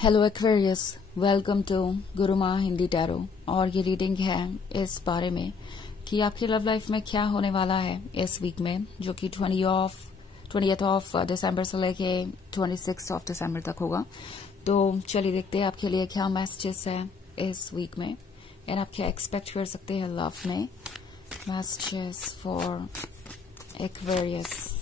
Hello Aquarius, welcome to Gurumaa Hindi tarot. और ये reading है इस बारे में कि आपकी लव लाइफ में क्या होने वाला है इस वीक में, जो कि 20th ऑफ दिसंबर से लेके 26th ऑफ दिसंबर तक होगा। तो चलिए देखते हैं आपके लिए क्या मैसेजेस है इस वीक में एंड आप क्या एक्सपेक्ट कर सकते हैं लव में। Messages for Aquarius.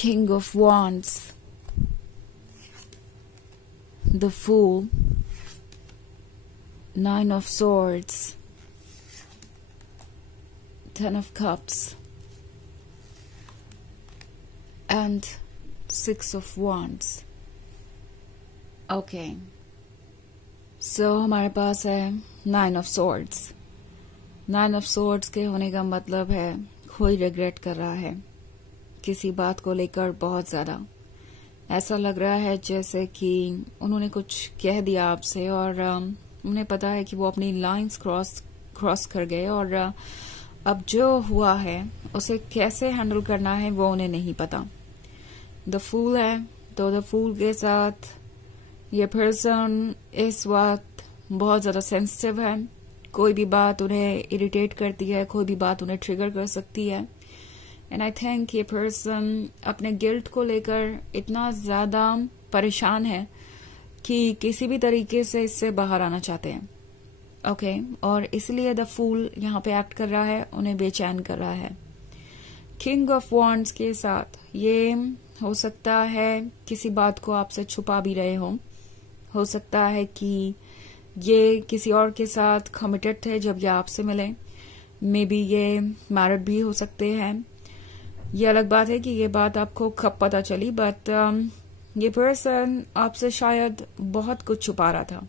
King of Wands, the Fool, Nine of Swords, Ten of Cups, and Six of Wands. Okay. So हमारे पास है Nine of Swords. Nine of Swords के होने का मतलब है कोई रिग्रेट कर रहा है किसी बात को लेकर। बहुत ज्यादा ऐसा लग रहा है जैसे कि उन्होंने कुछ कह दिया आपसे और उन्हें पता है कि वो अपनी लाइंस क्रॉस कर गए और अब जो हुआ है उसे कैसे हैंडल करना है वो उन्हें नहीं पता। द फूल है, तो द फूल के साथ ये पर्सन इस वक्त बहुत ज्यादा सेंसिटिव है। कोई भी बात उन्हें इरिटेट करती है, कोई भी बात उन्हें ट्रिगर कर सकती है। एंड आई थिंक ये पर्सन अपने गिल्ट को लेकर इतना ज्यादा परेशान है कि किसी भी तरीके से इससे बाहर आना चाहते हैं। ओके और इसलिए द फूल यहाँ पे एक्ट कर रहा है, उन्हें बेचैन कर रहा है। किंग ऑफ वॉन्ड्स के साथ ये हो सकता है किसी बात को आपसे छुपा भी रहे हो सकता है कि ये किसी और के साथ कमिटेड थे जब ये आपसे मिले। मे बी ये मैरिड भी हो सकते हैं। ये अलग बात है कि ये बात आपको कब पता चली, बट ये पर्सन आपसे शायद बहुत कुछ छुपा रहा था।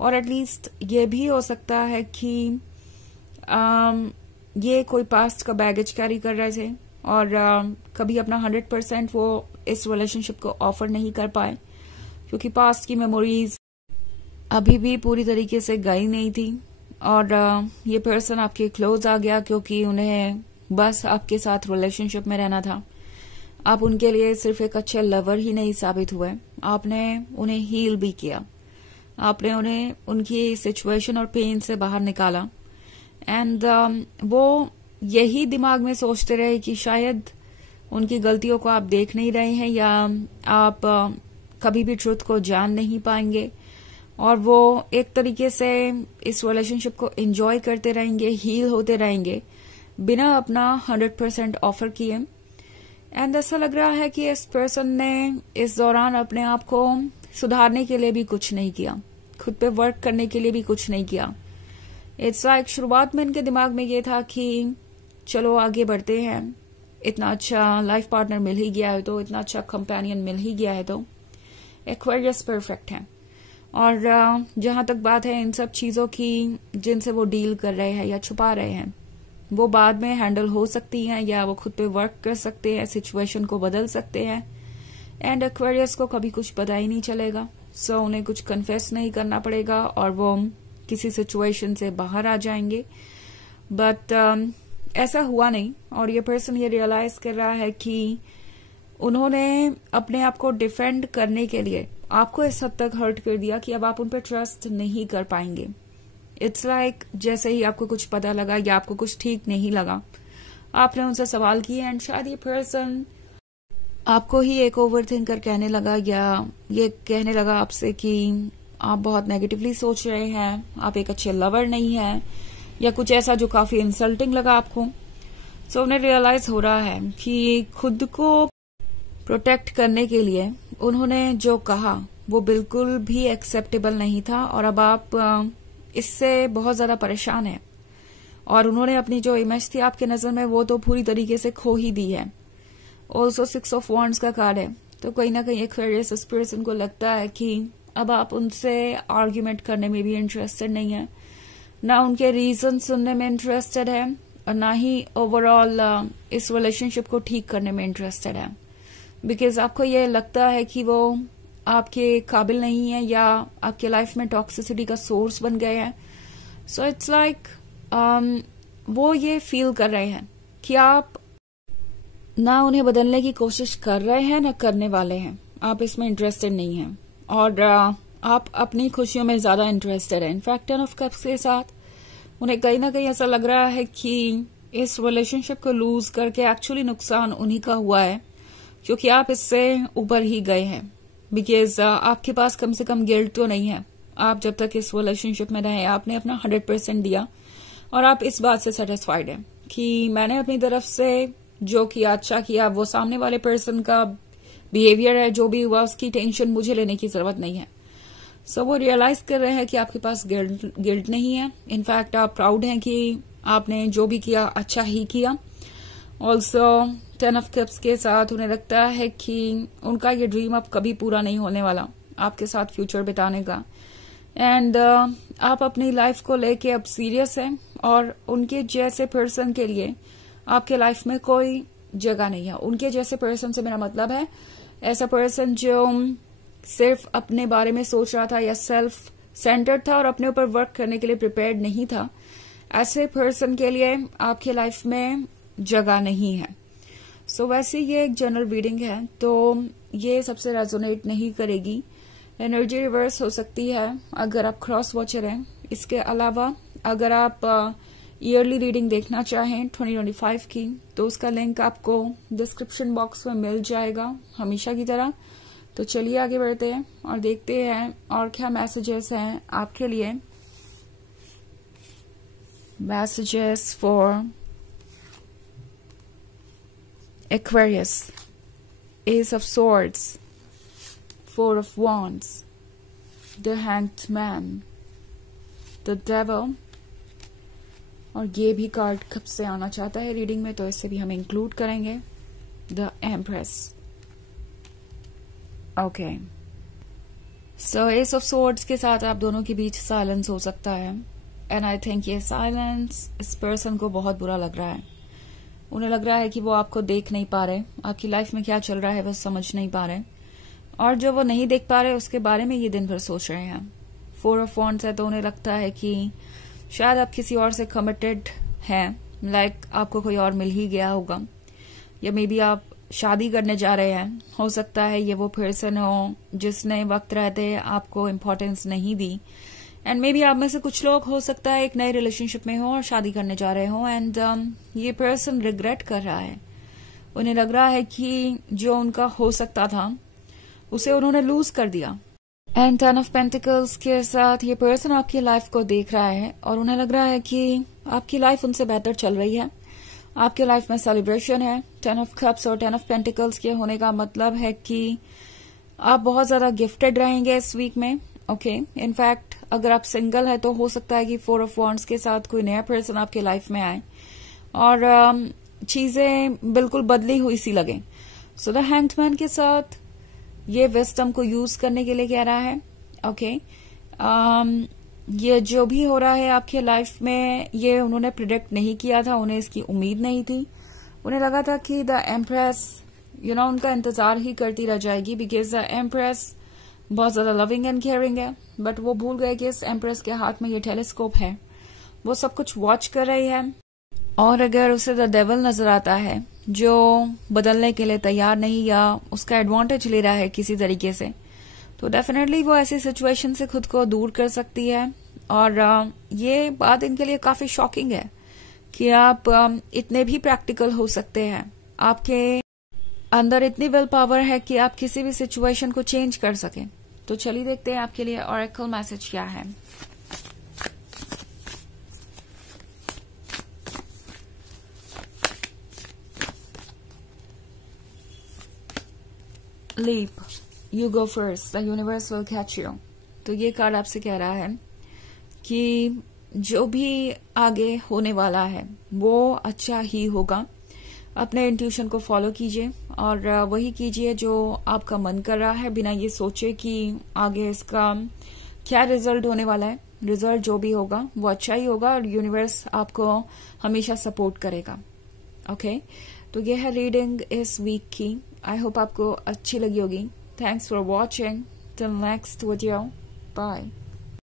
और एटलीस्ट ये भी हो सकता है कि ये कोई पास्ट का बैगेज कैरी कर रहे थे और कभी अपना 100% वो इस रिलेशनशिप को ऑफर नहीं कर पाए क्योंकि पास्ट की मेमोरीज अभी भी पूरी तरीके से गई नहीं थी। और ये पर्सन आपके क्लोज आ गया क्योंकि उन्हें बस आपके साथ रिलेशनशिप में रहना था। आप उनके लिए सिर्फ एक अच्छे लवर ही नहीं साबित हुए, आपने उन्हें हील भी किया। आपने उन्हें उनकी सिचुएशन और पेन से बाहर निकाला। एंड वो यही दिमाग में सोचते रहे कि शायद उनकी गलतियों को आप देख नहीं रहे हैं या आप कभी भी ट्रुथ को जान नहीं पाएंगे। और वो एक तरीके से इस रिलेशनशिप को एंजॉय करते रहेंगे, हील होते रहेंगे बिना अपना 100% ऑफर किए। एंड ऐसा लग रहा है कि इस पर्सन ने इस दौरान अपने आप को सुधारने के लिए भी कुछ नहीं किया, खुद पे वर्क करने के लिए भी कुछ नहीं किया। इट्स लाइक शुरुआत में इनके दिमाग में ये था कि चलो आगे बढ़ते हैं, इतना अच्छा लाइफ पार्टनर मिल ही गया है तो, इतना अच्छा कंपेनियन मिल ही गया है तो एक्वेरियस परफेक्ट है। और जहां तक बात है इन सब चीजों की जिनसे वो डील कर रहे हैं या छुपा रहे हैं, वो बाद में हैंडल हो सकती हैं या वो खुद पे वर्क कर सकते हैं, सिचुएशन को बदल सकते हैं। एंड एक्वेरियस को कभी कुछ पता ही नहीं चलेगा। सो उन्हें कुछ कन्फेस नहीं करना पड़ेगा और वो किसी सिचुएशन से बाहर आ जाएंगे। बट ऐसा हुआ नहीं और ये पर्सन ये रियलाइज कर रहा है कि उन्होंने अपने आप को डिफेंड करने के लिए आपको इस हद तक हर्ट कर दिया कि अब आप उन पर ट्रस्ट नहीं कर पाएंगे। इट्स लाइक जैसे ही आपको कुछ पता लगा या आपको कुछ ठीक नहीं लगा, आपने उनसे सवाल किए एंड शायद ये पर्सन आपको ही एक ओवर थिंकर कहने लगा या ये कहने लगा आपसे कि आप बहुत नेगेटिवली सोच रहे हैं, आप एक अच्छे लवर नहीं हैं या कुछ ऐसा जो काफी इंसल्टिंग लगा आपको। सो उन्हें रियलाइज हो रहा है कि खुद को प्रोटेक्ट करने के लिए उन्होंने जो कहा वो बिल्कुल भी एक्सेप्टेबल नहीं था और अब आप इससे बहुत ज्यादा परेशान है। और उन्होंने अपनी जो इमेज थी आपके नजर में वो तो पूरी तरीके से खो ही दी है। ऑल्सो 6 ऑफ वॉन्ड्स का कार्ड है, तो कहीं ना कहीं एक्वेरियस इस पर्सन को लगता है कि अब आप उनसे आर्ग्यूमेंट करने में भी इंटरेस्टेड नहीं है, ना उनके रीजन सुनने में इंटरेस्टेड है और ना ही ओवरऑल इस रिलेशनशिप को ठीक करने में इंटरेस्टेड है। बिकॉज आपको ये लगता है कि वो आपके काबिल नहीं है या आपके लाइफ में टॉक्सिसिटी का सोर्स बन गए हैं। सो इट्स लाइक वो ये फील कर रहे हैं कि आप ना उन्हें बदलने की कोशिश कर रहे हैं ना करने वाले हैं, आप इसमें इंटरेस्टेड नहीं हैं और आप अपनी खुशियों में ज्यादा इंटरेस्टेड हैं। इनफैक्ट 10 ऑफ कप्स के साथ उन्हें कहीं ना कहीं ऐसा लग रहा है कि इस रिलेशनशिप को लूज करके एक्चुअली नुकसान उन्हीं का हुआ है, क्योंकि आप इससे ऊपर ही गए हैं। बिकॉज आपके पास कम से कम गिल्ट तो नहीं है। आप जब तक इस रिलेशनशिप में रहे आपने अपना 100% दिया और आप इस बात से सेटिस्फाइड हैं कि मैंने अपनी तरफ से जो किया अच्छा किया। वो सामने वाले पर्सन का बिहेवियर है, जो भी हुआ उसकी टेंशन मुझे लेने की जरूरत नहीं है। सो वो रियलाइज कर रहे हैं कि आपके पास गिल्ट नहीं है। इनफैक्ट आप प्राउड हैं कि आपने जो भी किया अच्छा ही किया। ऑल्सो 10 ऑफ कप्स के साथ उन्हें लगता है कि उनका ये ड्रीम अब कभी पूरा नहीं होने वाला आपके साथ फ्यूचर बिताने का। एंड आप अपनी लाइफ को लेके अब सीरियस हैं और उनके जैसे पर्सन के लिए आपके लाइफ में कोई जगह नहीं है। उनके जैसे पर्सन से मेरा मतलब है ऐसा पर्सन जो सिर्फ अपने बारे में सोच रहा था या सेल्फ सेंटर्ड था और अपने ऊपर वर्क करने के लिए प्रिपेयर्ड नहीं था। ऐसे पर्सन के लिए आपके लाइफ में जगह नहीं है। सो वैसे ये एक जनरल रीडिंग है तो ये सबसे रेजोनेट नहीं करेगी। एनर्जी रिवर्स हो सकती है अगर आप क्रॉस वॉचर हैं। इसके अलावा अगर आप ईयरली रीडिंग देखना चाहें 2025 की तो उसका लिंक आपको डिस्क्रिप्शन बॉक्स में मिल जाएगा हमेशा की तरह। तो चलिए आगे बढ़ते हैं और देखते हैं और क्या मैसेजेस हैं आपके लिए। Messages for Aquarius, Ace of Swords, 4 of Wands, the Hanged Man, the Devil, और ये भी कार्ड कब से आना चाहता है रीडिंग में तो इसे भी हम इंक्लूड करेंगे, the Empress. Okay, so Ace of Swords के साथ आप दोनों के बीच साइलेंस हो सकता है एंड आई थिंक ये साइलेंस इस पर्सन को बहुत बुरा लग रहा है। उन्हें लग रहा है कि वो आपको देख नहीं पा रहे, आपकी लाइफ में क्या चल रहा है वो समझ नहीं पा रहे और जो वो नहीं देख पा रहे उसके बारे में ये दिन भर सोच रहे हैं। 4 ऑफ वॉन्ड्स है तो उन्हें लगता है कि शायद आप किसी और से कमिटेड हैं, लाइक आपको कोई और मिल ही गया होगा या मे बी आप शादी करने जा रहे हैं। हो सकता है ये वो पर्सन हो जिसने वक्त रहते आपको इम्पोर्टेंस नहीं दी एंड मे बी आप में से कुछ लोग हो सकता है एक नए रिलेशनशिप में हो और शादी करने जा रहे हो एंड ये पर्सन रिग्रेट कर रहा है। उन्हें लग रहा है कि जो उनका हो सकता था उसे उन्होंने लूज कर दिया। एंड 10 ऑफ पेंटिकल्स के साथ ये पर्सन आपकी लाइफ को देख रहा है और उन्हें लग रहा है कि आपकी लाइफ उनसे बेहतर चल रही है, आपके लाइफ में सेलिब्रेशन है। 10 ऑफ कप्स और 10 ऑफ पेंटिकल्स के होने का मतलब है कि आप बहुत ज्यादा गिफ्टेड रहेंगे इस वीक में। ओके, इनफैक्ट अगर आप सिंगल है तो हो सकता है कि 4 ऑफ वॉन्ड्स के साथ कोई नया पर्सन आपके लाइफ में आए और चीजें बिल्कुल बदली हुई सी लगे। सो द हैंग्ड मैन के साथ ये विस्डम को यूज करने के लिए कह रहा है। ओके, ये जो भी हो रहा है आपके लाइफ में ये उन्होंने प्रिडिक्ट नहीं किया था, उन्हें इसकी उम्मीद नहीं थी। उन्हें लगा था कि द एम्प्रेस उनका इंतजार ही करती रह जाएगी बिकॉज द एम्प्रेस बहुत ज्यादा लविंग एंड केयरिंग है। बट वो भूल गए कि इस एम्प्रेस के हाथ में ये टेलीस्कोप है, वो सब कुछ वॉच कर रही है और अगर उसे द डेविल नजर आता है जो बदलने के लिए तैयार नहीं या उसका एडवांटेज ले रहा है किसी तरीके से, तो डेफिनेटली वो ऐसी सिचुएशन से खुद को दूर कर सकती है। और ये बात इनके लिए काफी शॉकिंग है कि आप इतने भी प्रैक्टिकल हो सकते हैं, आपके अंदर इतनी विल पावर है कि आप किसी भी सिचुएशन को चेंज कर सकें। तो चलिए देखते हैं आपके लिए ऑरेकल मैसेज क्या है। Leap, you go first, the universe will catch you. तो ये कार्ड आपसे कह रहा है कि जो भी आगे होने वाला है वो अच्छा ही होगा। अपने इंट्यूशन को फॉलो कीजिए और वही कीजिए जो आपका मन कर रहा है, बिना ये सोचे कि आगे इसका क्या रिजल्ट होने वाला है। रिजल्ट जो भी होगा वो अच्छा ही होगा और यूनिवर्स आपको हमेशा सपोर्ट करेगा। ओके, तो ये है रीडिंग इस वीक की। आई होप आपको अच्छी लगी होगी। Thanks for watching, till next video, bye.